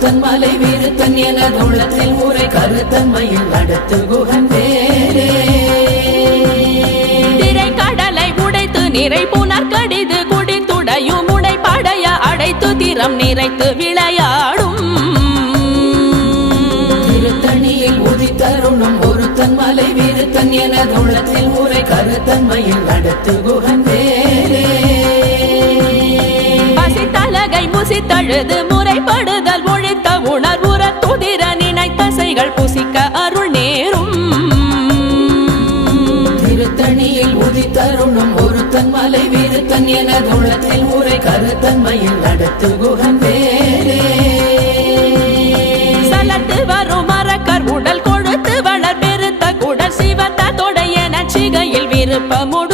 ஒருத்தன் மலை வீருத்தன் எனது உள்ளத்தில் ஊரை கருத்தன்மையில் அடுத்து குகன் வேலே திரை கடலை உடைத்து நிறை புனர் கடிது குடித்துடையும் உடை படைய அடைத்து திறம் நிறைத்து விளையாடும் திருத்தணியில் உதித்தருளும் ஒருத்தன் மலை வீருத்தன் எனது உள்ளத்தில் ஊரை கருத்தன்மையில் அடுத்து குகன் வேலே பசித்தலகை முசித்தழுது முறைப்படுதல் ஒழித்த உணர்வுற துதிர நினைத்தசைகள் புசிக்க அருள் நேரும் திருத்தணியில் உதித்தருளும் ஒருத்தன் மலை வீருத்தன் எனது உள்ளத்தில் ஊரை கருத்தன்மையில் அடுத்து குகன் வேலே சலத்து வரும் மரக்கர் உடல் கொழுத்து வளர் பெருத்த குடல் சிவத்த தொடையன சிகையில் விருப்பமுடன்